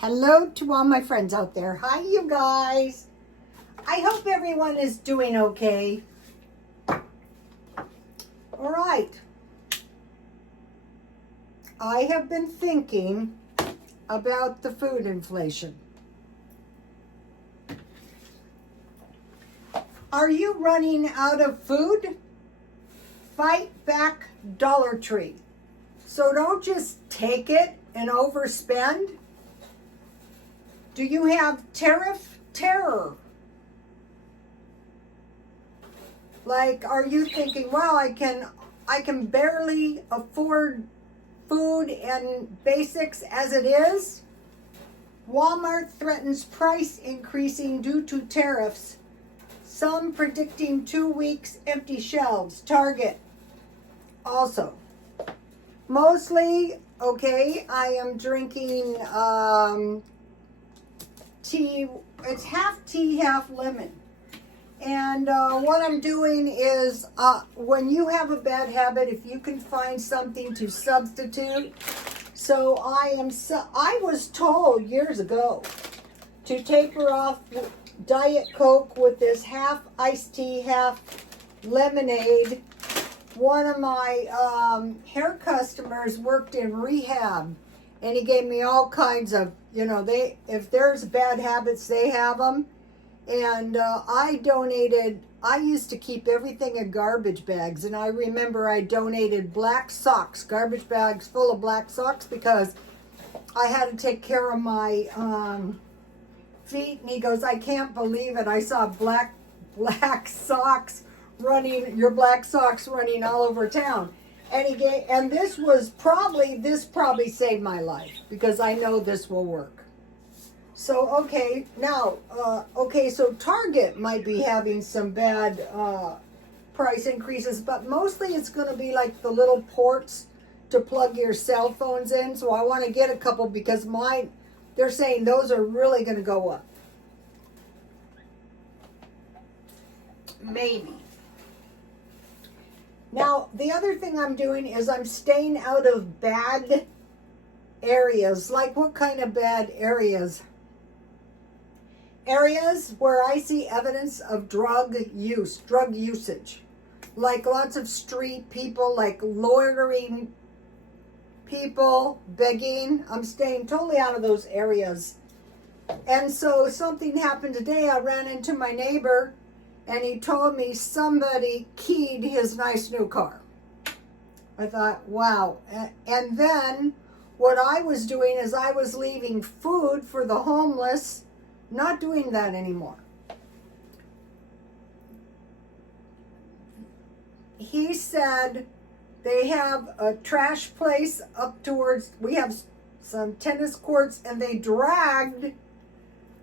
Hello to all my friends out there. Hi, you guys. I hope everyone is doing okay. All right. I have been thinking about the food inflation. Are you running out of food? Fight back Dollar Tree. So don't just take it and overspend. Do you have tariff terror? Like, are you thinking, well, I can barely afford food and basics as it is? Walmart threatens price increasing due to tariffs. Some predicting 2 weeks empty shelves. Target also. Mostly, okay, I am drinking tea. It's half tea, half lemon. And what I'm doing is when you have a bad habit, if you can find something to substitute. So I was told years ago to taper off Diet Coke with this half iced tea, half lemonade. One of my hair customers worked in rehab, and he gave me all kinds of, if there's bad habits, they have them. And I used to keep everything in garbage bags, and I remember I donated black socks, garbage bags full of black socks, because I had to take care of my feet. And he goes, I can't believe it. I saw black socks your black socks running all over town. And this probably saved my life, because I know this will work. So, okay, now, so Target might be having some bad price increases, but mostly it's going to be like the little ports to plug your cell phones in. So I want to get a couple, because they're saying those are really going to go up. Maybe. Now, the other thing I'm doing is I'm staying out of bad areas. Like, what kind of bad areas? Areas where I see evidence of drug usage. Like lots of street people, like loitering people, begging. I'm staying totally out of those areas. And so something happened today. I ran into my neighbor, and he told me somebody keyed his nice new car. I thought, wow. And then what I was doing is I was leaving food for the homeless. Not doing that anymore. He said they have a trash place up towards, we have some tennis courts, and they dragged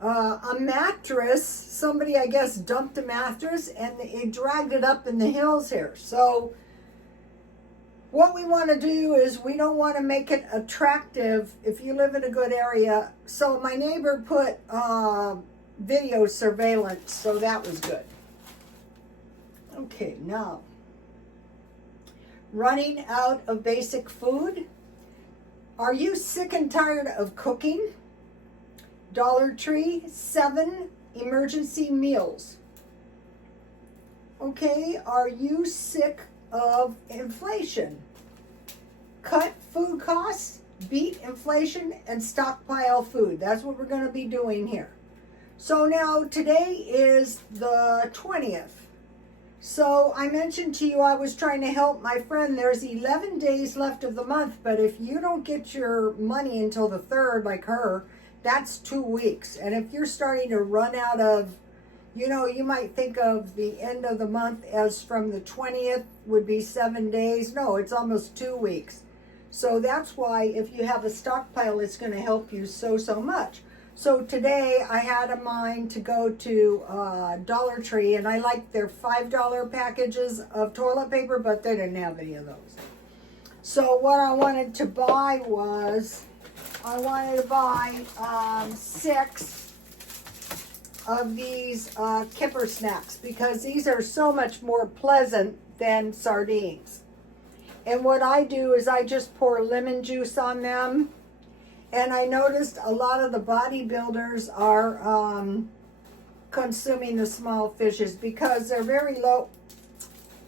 a mattress. Somebody, I guess, dumped a mattress, and they dragged it up in the hills here. So what we want to do is we don't want to make it attractive if you live in a good area. So my neighbor put video surveillance, so that was good. Okay, now, running out of basic food. Are you sick and tired of cooking? Dollar Tree, 7 emergency meals. Okay, are you sick of inflation? Cut food costs, beat inflation, and stockpile food. That's what we're going to be doing here. So now today is the 20th. So I mentioned to you I was trying to help my friend. There's 11 days left of the month, but if you don't get your money until the 3rd, like her, that's 2 weeks. And if you're starting to run out of, you might think of the end of the month as from the 20th would be 7 days. No, it's almost 2 weeks. So that's why if you have a stockpile, it's going to help you so much. So today I had a mind to go to Dollar Tree, and I liked their $5 packages of toilet paper, but they didn't have any of those. So what I wanted to buy was, 6 of these kipper snacks, because these are so much more pleasant than sardines. And what I do is I just pour lemon juice on them, And I noticed a lot of the bodybuilders are consuming the small fishes because they're very low.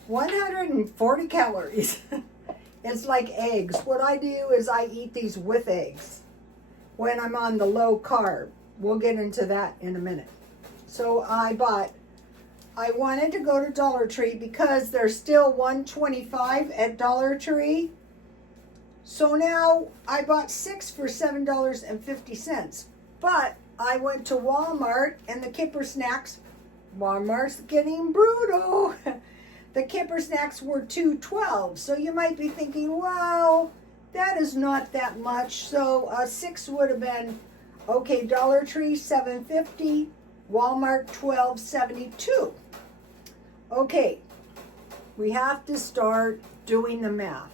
140 calories. It's like eggs. What I do is I eat these with eggs when I'm on the low carb. We'll get into that in a minute. So I wanted to go to Dollar Tree because they're still $1.25 at Dollar Tree. So now I bought 6 for $7.50. But I went to Walmart and the Kipper Snacks, Walmart's getting brutal. The Kipper Snacks were $2.12. So you might be thinking, wow, that is not that much. So 6 would have been, okay, Dollar Tree $7.50, Walmart $12.72. Okay, we have to start doing the math.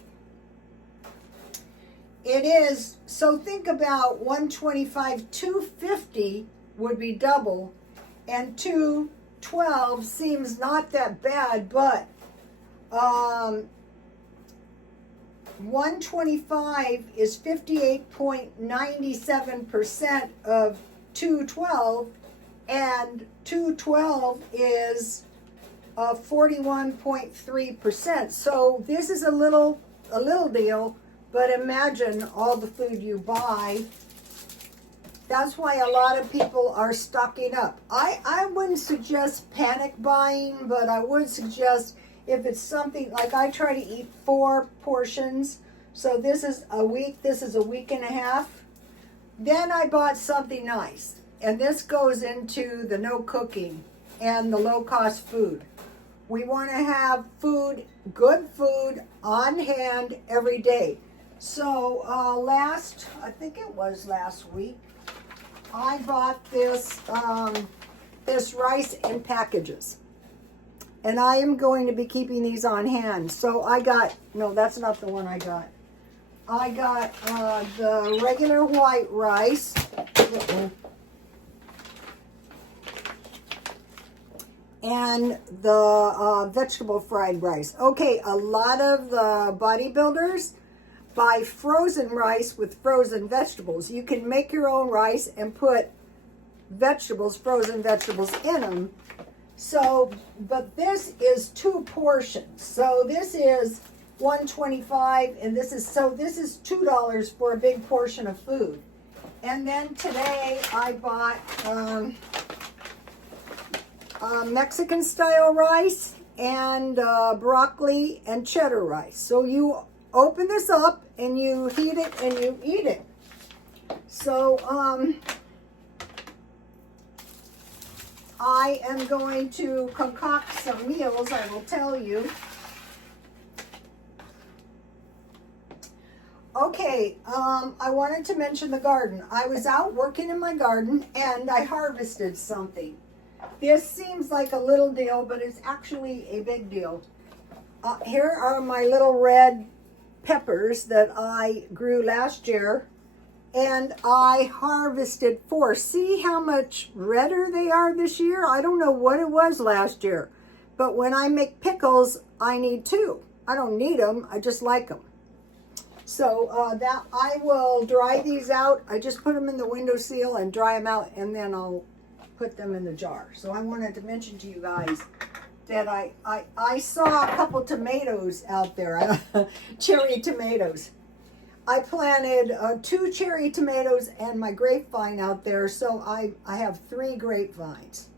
It is, so think about 125, 250 would be double, and 212 seems not that bad, but 125 is 58.97% of 212, and 212 is 41.3%. So this is a little deal. But imagine all the food you buy. That's why a lot of people are stocking up. I wouldn't suggest panic buying, but I would suggest if it's something, like I try to eat 4 portions. So this is a week and a half. Then I bought something nice. And this goes into the no cooking and the low cost food. We want to have food, good food on hand every day. So I think it was last week, I bought this rice in packages. And I am going to be keeping these on hand. So I got, no, that's not the one I got. I got the regular white rice. And the vegetable fried rice. Okay, a lot of the bodybuilders buy frozen rice with frozen vegetables. You can make your own rice and put vegetables, frozen vegetables in them. So, but this is 2 portions. So this is $1.25, and this is $2 for a big portion of food. And then today I bought Mexican style rice and broccoli and cheddar rice. So you open this up and you heat it and you eat it. So I am going to concoct some meals, I will tell you. Okay, I wanted to mention the garden. I was out working in my garden and I harvested something. This seems like a little deal, but it's actually a big deal. Here are my little red peppers that I grew last year, and I harvested 4. See how much redder they are this year? I don't know what it was last year, but when I make pickles, I need 2. I don't need them, I just like them. So that I will dry these out. I just put them in the windowsill and dry them out, and then I'll put them in the jar. So I wanted to mention to you guys that I saw a couple tomatoes out there, cherry tomatoes. I planted 2 cherry tomatoes and my grapevine out there, so I have 3 grapevines.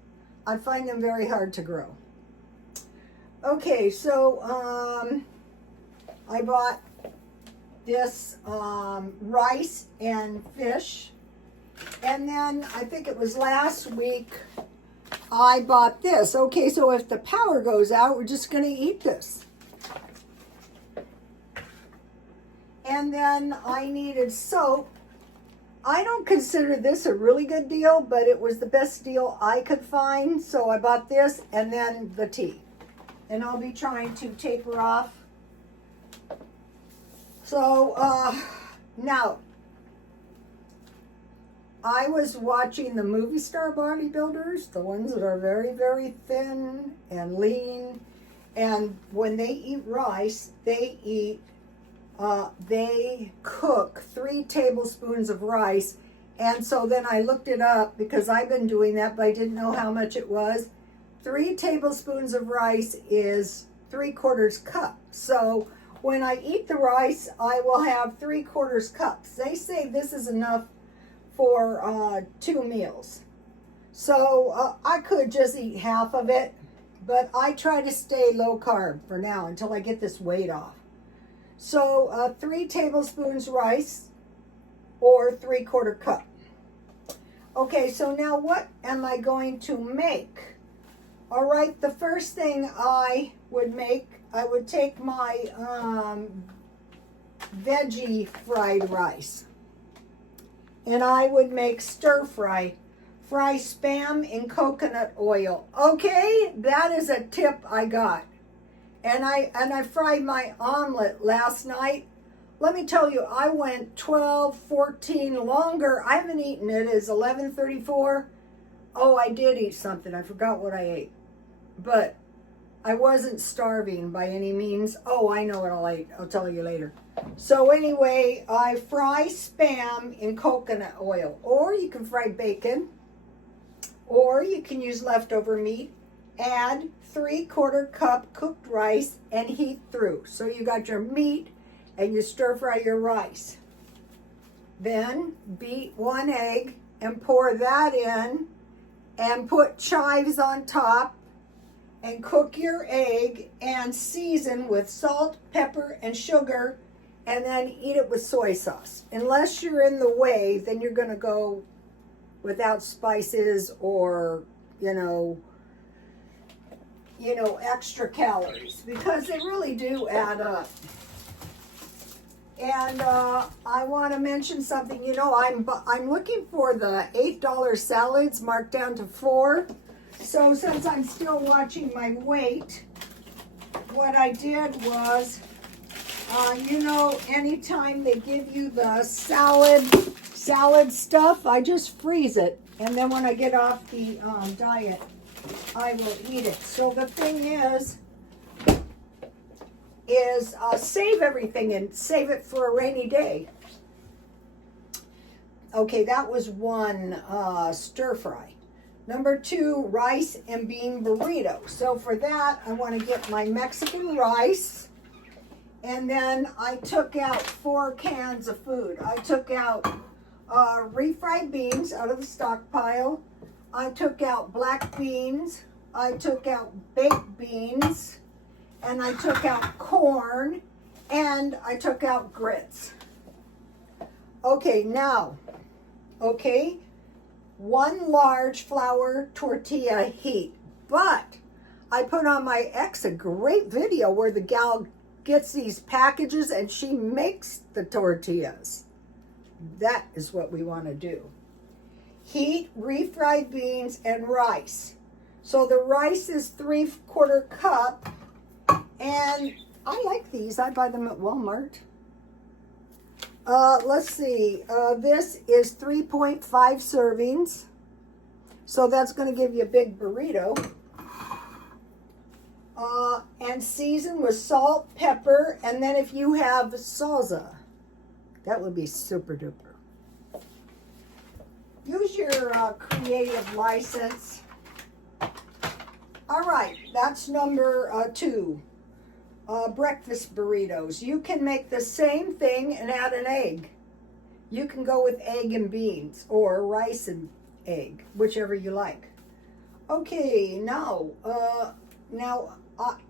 I find them very hard to grow. Okay, so I bought this rice and fish, and then I think it was last week I bought this. Okay, so if the power goes out, we're just going to eat this. And then I needed soap. I don't consider this a really good deal, but it was the best deal I could find. So I bought this and then the tea. And I'll be trying to taper off. So now, I was watching the movie star bodybuilders, the ones that are very, very thin and lean. And when they eat rice, they eat they cook 3 tablespoons of rice. And so then I looked it up because I've been doing that, but I didn't know how much it was. 3 tablespoons of rice is 3/4 cup. So when I eat the rice, I will have 3/4 cups. They say this is enough for 2 meals. So I could just eat half of it, but I try to stay low carb for now until I get this weight off. So 3 tablespoons rice or 3/4 cup. Okay, so now what am I going to make? All right, the first thing I would make, I would take my veggie fried rice. And I would make stir fry. Fry Spam in coconut oil. Okay, that is a tip I got. And I fried my omelet last night. Let me tell you, I went 12, 14 longer. I haven't eaten it. It's 11:34. Oh, I did eat something. I forgot what I ate. But I wasn't starving by any means. Oh, I know what I'll eat. I'll tell you later. So anyway, I fry Spam in coconut oil. Or you can fry bacon. Or you can use leftover meat. Add 3/4 cup cooked rice and heat through. So you got your meat and you stir fry your rice. Then beat 1 egg and pour that in and put chives on top and cook your egg and season with salt, pepper, and sugar, and then eat it with soy sauce. Unless you're in the way, then you're going to go without spices or, extra calories, because they really do add up. And I want to mention something. I'm looking for the $8 salads marked down to 4. So since I'm still watching my weight, what I did was, anytime they give you the salad stuff, I just freeze it. And then when I get off the diet, I will eat it. So the thing is save everything and save it for a rainy day. Okay, that was 1 stir fry. Number 2, rice and bean burrito. So for that, I want to get my Mexican rice. And then I took out 4 cans of food. I took out refried beans out of the stockpile. I took out black beans. I took out baked beans. And I took out corn. And I took out grits. Okay, now, 1 large flour tortilla heat. But I put on my ex a great video where the gal gets these packages and she makes the tortillas. That is what we want to do. Heat refried beans and rice. So the rice is 3/4 cup, and I like these. I buy them at Walmart. Let's see. This is 3.5 servings. So that's going to give you a big burrito. And season with salt, pepper, and then if you have salsa, that would be super duper. Use your creative license. All right, that's number 2. Breakfast burritos. You can make the same thing and add an egg. You can go with egg and beans or rice and egg, whichever you like. Okay, now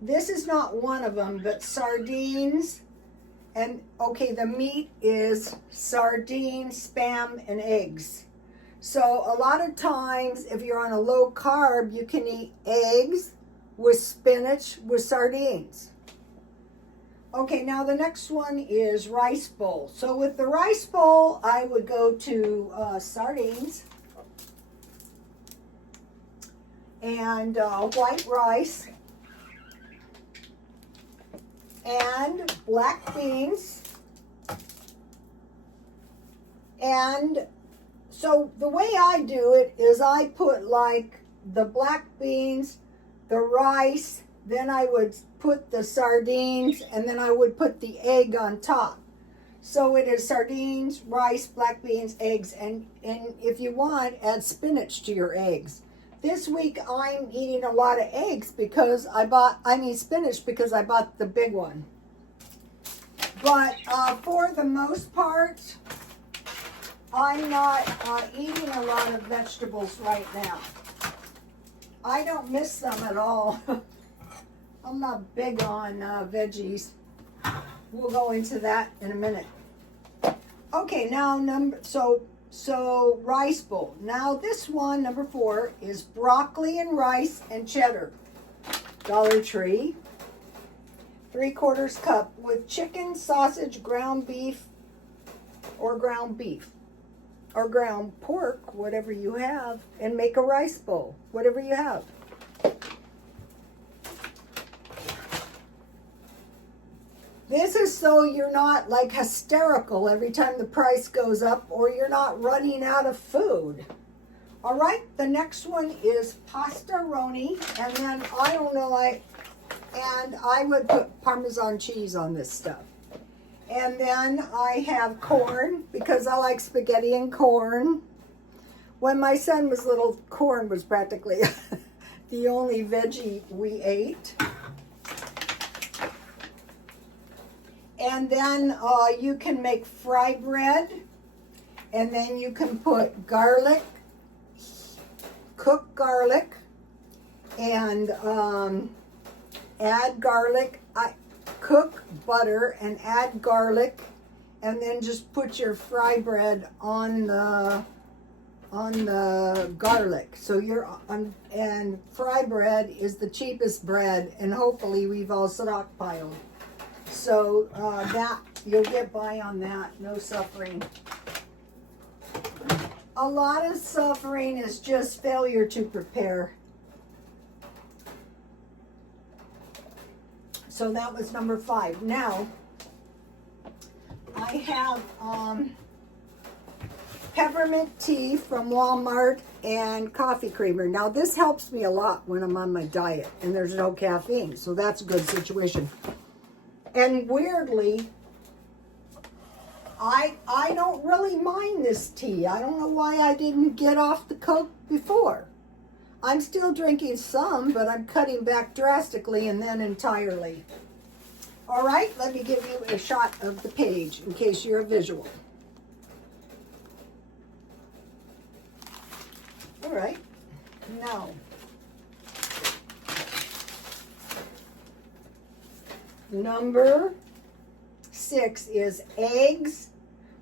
this is not one of them, but sardines. And okay, the meat is sardines, Spam, and eggs. So a lot of times, if you're on a low carb, you can eat eggs with spinach with sardines. Okay, now the next one is rice bowl. So with the rice bowl, I would go to sardines and white rice and black beans. And so the way I do it is I put like the black beans, the rice, then I would put the sardines, and then I would put the egg on top. So it is sardines, rice, black beans, eggs, and if you want, add spinach to your eggs. This week I'm eating a lot of eggs because spinach because I bought the big one. But for the most part, I'm not eating a lot of vegetables right now. I don't miss them at all. I'm not big on veggies. We'll go into that in a minute. Okay, now so rice bowl. Now this one, number 4, is broccoli and rice and cheddar. Dollar Tree. 3/4 cup with chicken, sausage, ground beef, or ground pork, whatever you have, and make a rice bowl, whatever you have. This is so you're not like hysterical every time the price goes up, or you're not running out of food. All right, the next one is Pastaoni, and then I don't know, I would put Parmesan cheese on this stuff. And then I have corn, because I like spaghetti and corn. When my son was little, corn was practically the only veggie we ate. And then you can make fry bread, and then you can put garlic, cook garlic, and add garlic. Cook butter and add garlic, and then just put your fry bread on the garlic. So and fry bread is the cheapest bread, and hopefully we've all stockpiled. So that you'll get by on that, no suffering. A lot of suffering is just failure to prepare. So that was number 5. Now, I have peppermint tea from Walmart and coffee creamer. Now, this helps me a lot when I'm on my diet and there's no caffeine. So that's a good situation. And weirdly, I don't really mind this tea. I don't know why I didn't get off the Coke before. I'm still drinking some, but I'm cutting back drastically and then entirely. All right, let me give you a shot of the page in case you're a visual. All right, now. Number 6 is eggs,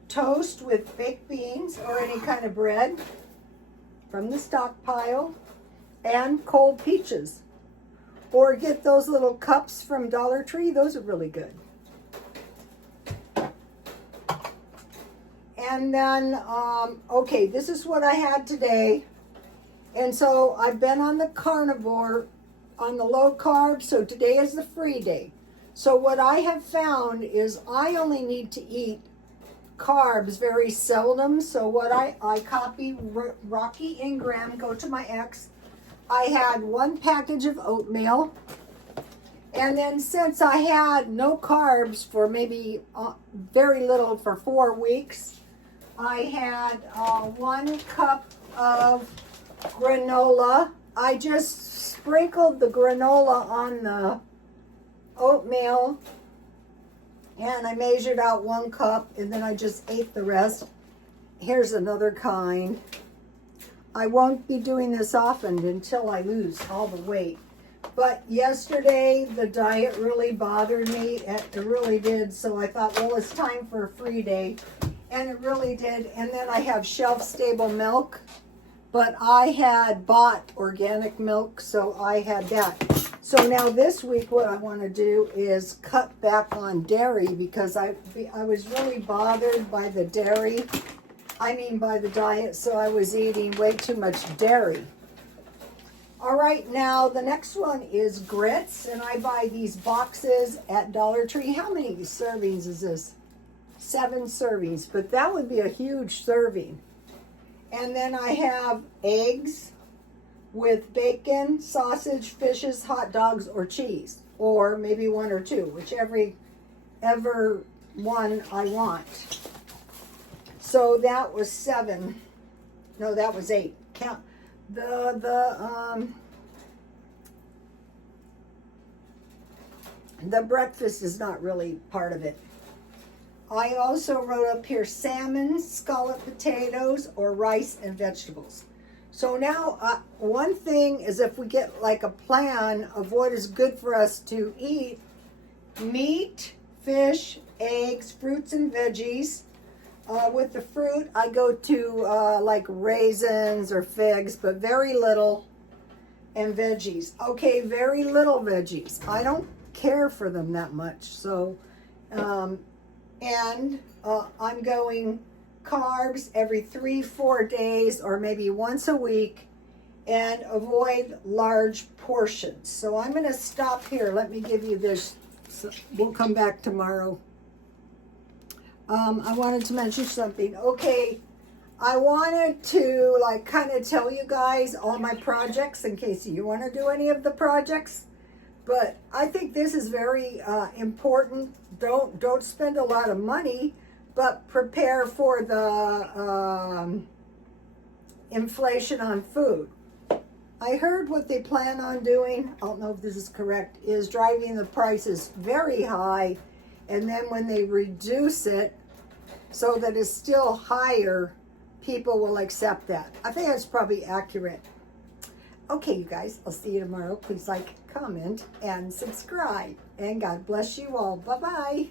toast with baked beans or any kind of bread from the stockpile, and cold peaches. Or get those little cups from Dollar Tree. Those are really good. And then, okay, this is what I had today. And so I've been on the carnivore, on the low carb, so today is the free day. So what I have found is I only need to eat carbs very seldom. So what I copy Rocky Ingram, go to my ex. I had 1 package of oatmeal. And then since I had no carbs for maybe very little for 4 weeks, I had 1 cup of granola. I just sprinkled the granola on the oatmeal, and I measured out 1 cup, and then I just ate the rest. Here's another kind. I won't be doing this often until I lose all the weight. But yesterday, the diet really bothered me. It really did. So I thought, well, it's time for a free day. And it really did. And then I have shelf-stable milk. But I had bought organic milk, so I had that. So now this week, what I want to do is cut back on dairy because I was really bothered by the dairy. By the diet, so I was eating way too much dairy. All right, now the next one is grits, and I buy these boxes at Dollar Tree. How many servings is this? 7 servings, but that would be a huge serving. And then I have eggs, with bacon, sausage, fishes, hot dogs, or cheese, or maybe one or two, whichever one I want. So that was 7. No, that was 8. Count the breakfast is not really part of it. I also wrote up here salmon, scalloped potatoes, or rice and vegetables. So now, one thing is if we get like a plan of what is good for us to eat, meat, fish, eggs, fruits and veggies. With the fruit, I go to like raisins or figs, but very little, and veggies. Okay, very little veggies. I don't care for them that much. So, I'm going carbs every 3-4 days, or maybe once a week, and avoid large portions. So I'm going to stop here. Let me give you this. So we'll come back tomorrow. I wanted to mention something. Okay, I wanted to like kind of tell you guys all my projects in case you want to do any of the projects. But I think this is very important. Don't spend a lot of money, but prepare for the inflation on food. I heard what they plan on doing, I don't know if this is correct, is driving the prices very high, and then when they reduce it so that it's still higher, people will accept that. I think that's probably accurate. Okay, you guys, I'll see you tomorrow. Please like, comment, and subscribe. And God bless you all. Bye-bye.